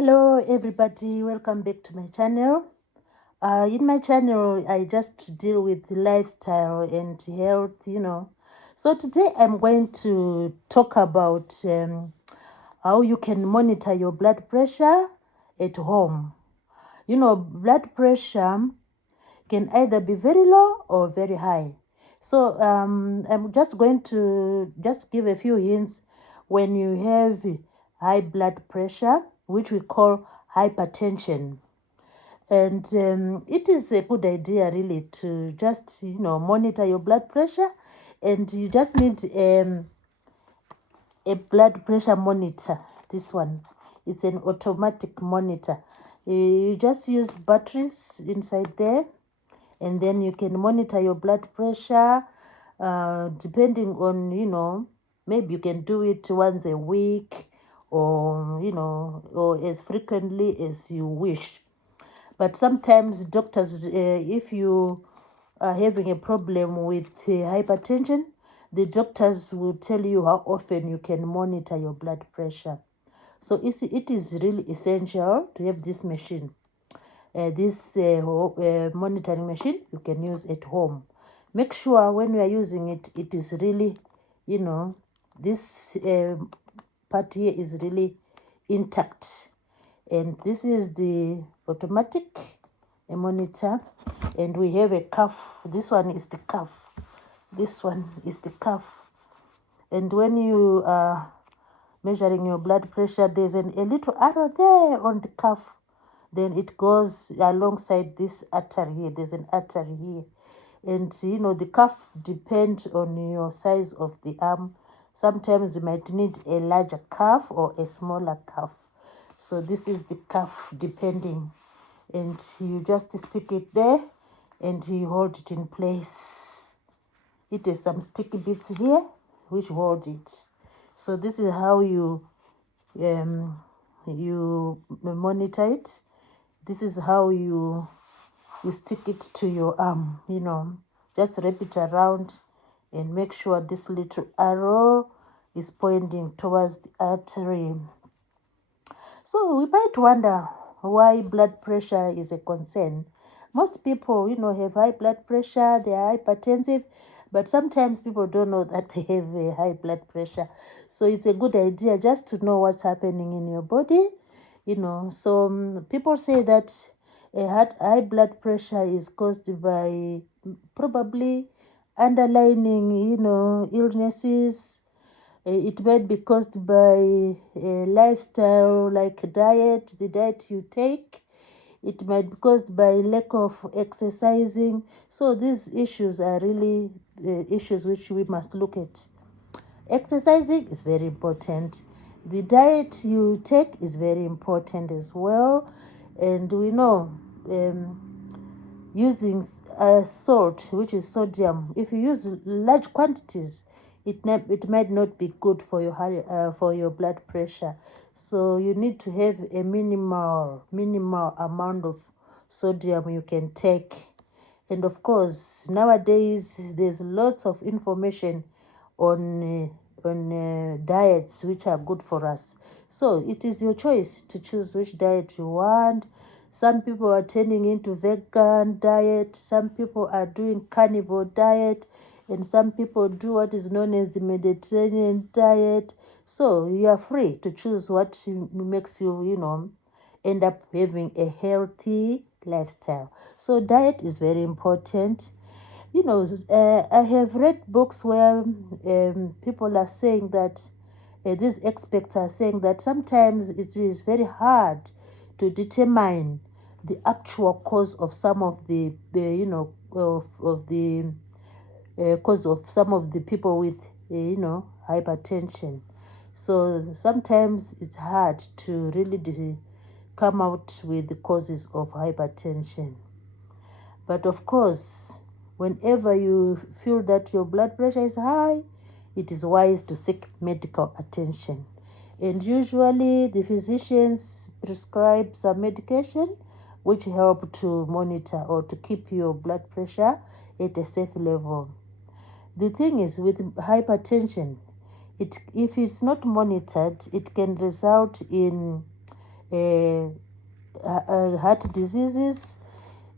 Hello everybody, welcome back to my channel. In my channel I just deal with lifestyle and health. So today I'm going to talk about how you can monitor your blood pressure at home. Blood pressure can either be very low or very high. So I'm just going to just give a few hints when you have high blood pressure, which we call hypertension. And it is a good idea really to just, monitor your blood pressure. And you just need a blood pressure monitor. This one, it's an automatic monitor. You just use batteries inside there, and then you can monitor your blood pressure depending on, maybe you can do it once a week, or as frequently as you wish. But sometimes doctors, if you are having a problem with hypertension, the doctors will tell you how often you can monitor your blood pressure. So it is really essential to have this machine. This monitoring machine you can use at home. Make sure when you are using it, it is really, this part here is really intact. And this is the automatic monitor, and we have a cuff. This one is the cuff. This one is the cuff. And when you are measuring your blood pressure, there's a little arrow there on the cuff. Then it goes alongside this artery here. There's an artery here. And, the cuff depends on your size of the arm. Sometimes you might need a larger cuff or a smaller cuff. So this is the cuff depending. And you just stick it there and you hold it in place. It has some sticky bits here which hold it. So this is how you monitor it. This is how you stick it to your arm. Just wrap it around and make sure this little arrow is pointing towards the artery. So we might wonder why blood pressure is a concern. Most people, have high blood pressure, they are hypertensive, but sometimes people don't know that they have a high blood pressure. So it's a good idea just to know what's happening in your body. So people say that high blood pressure is caused by probably underlying, illnesses. It might be caused by lifestyle, like diet, the diet you take. It might be caused by lack of exercising. So these issues are really issues which we must look at. Exercising is very important. The diet you take is very important as well. And we know using salt, which is sodium, if you use large quantities, it might not be good for your blood pressure. So you need to have a minimal amount of sodium you can take. And of course, nowadays there's lots of information on diets which are good for us. So it is your choice to choose which diet you want. Some people are turning into vegan diet. Some people are doing carnivore diet. And some people do what is known as the Mediterranean diet. So you are free to choose what makes you, end up having a healthy lifestyle. So diet is very important. I have read books where people are saying that these experts are saying that sometimes it is very hard to determine the actual cause of some of the of the cause of some of the people with hypertension. So sometimes it's hard to really come out with the causes of hypertension. But of course, whenever you feel that your blood pressure is high, it is wise to seek medical attention. And usually the physicians prescribe some medication which help to monitor or to keep your blood pressure at a safe level. The thing is, with hypertension, if it's not monitored, it can result in heart diseases,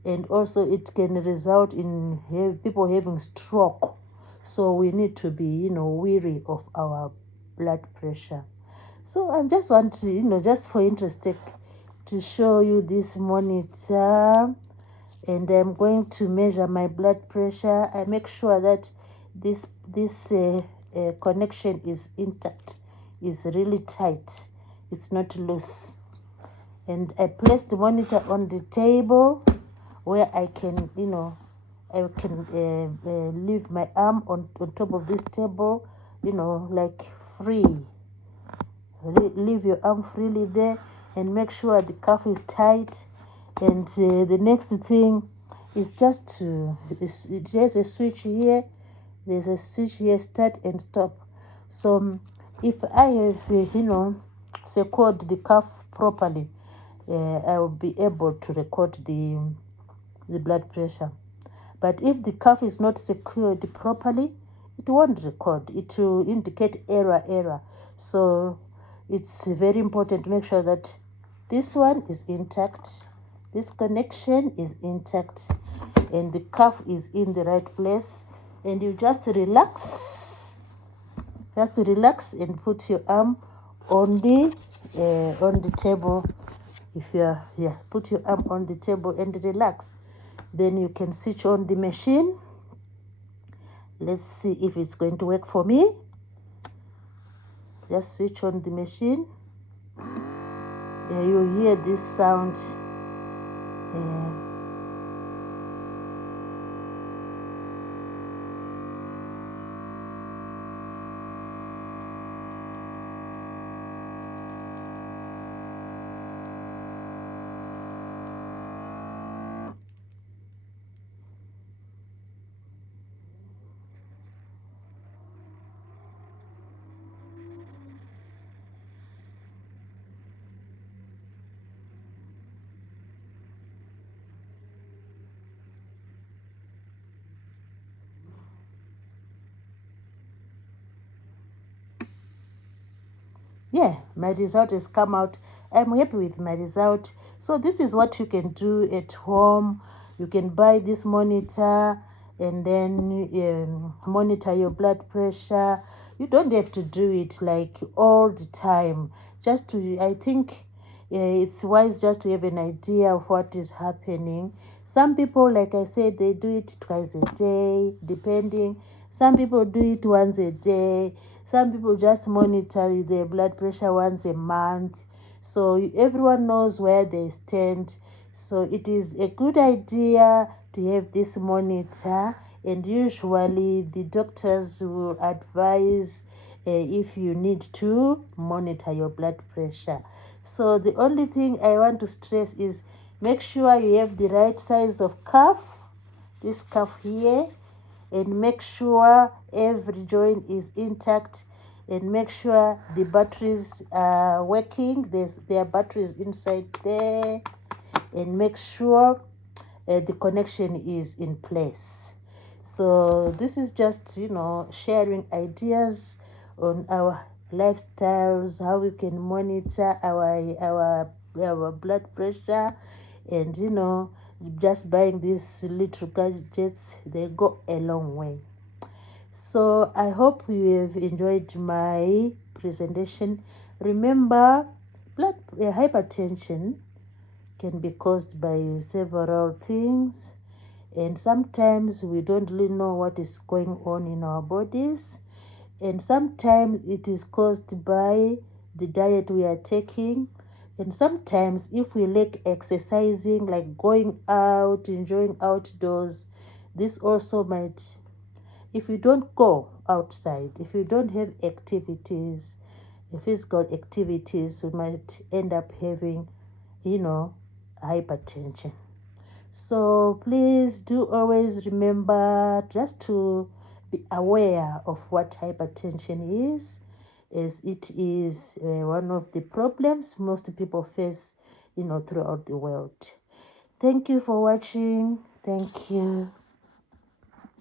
and also it can result in people having stroke. So we need to be, wary of our blood pressure. So I just want to, just for interest sake, to show you this monitor, and I'm going to measure my blood pressure. I make sure that this connection is intact, is really tight, it's not loose. And I place the monitor on the table where I can, I can leave my arm on top of this table, like free. Leave your arm freely there and make sure the cuff is tight. And the next thing is just there's a switch here. There's a switch here, start and stop. So if I have, secured the cuff properly, I will be able to record the blood pressure. But if the cuff is not secured properly, it won't record. It will indicate error. So it's very important to make sure that this one is intact, this connection is intact, and the cuff is in the right place. And you just relax and put your arm on the table. If you are, put your arm on the table and relax. Then you can switch on the machine. Let's see if it's going to work for me. Just switch on the machine. You hear this sound. My result has come out. I'm happy with my result. So this is what you can do at home. You can buy this monitor and then monitor your blood pressure. You don't have to do it like all the time. I think it's wise just to have an idea of what is happening. Some people, like I said, they do it twice a day, depending. Some people do it once a day. Some people just monitor their blood pressure once a month. So everyone knows where they stand. So it is a good idea to have this monitor. And usually the doctors will advise if you need to monitor your blood pressure. So the only thing I want to stress is make sure you have the right size of cuff, this cuff here, and make sure every joint is intact, and make sure the batteries are working. There are batteries inside there, and make sure the connection is in place. So this is just, sharing ideas on our lifestyles, how we can monitor our blood pressure, and just buying these little gadgets, they go a long way. So I hope you have enjoyed my presentation. Remember, hypertension can be caused by several things, and sometimes we don't really know what is going on in our bodies, and sometimes it is caused by the diet we are taking, and sometimes if we lack exercising, like going out, enjoying outdoors, this also might, if you don't go outside, if you don't have activities, physical activities, you might end up having, hypertension. So please do always remember just to be aware of what hypertension is, as it is one of the problems most people face, throughout the world. Thank you for watching. Thank you.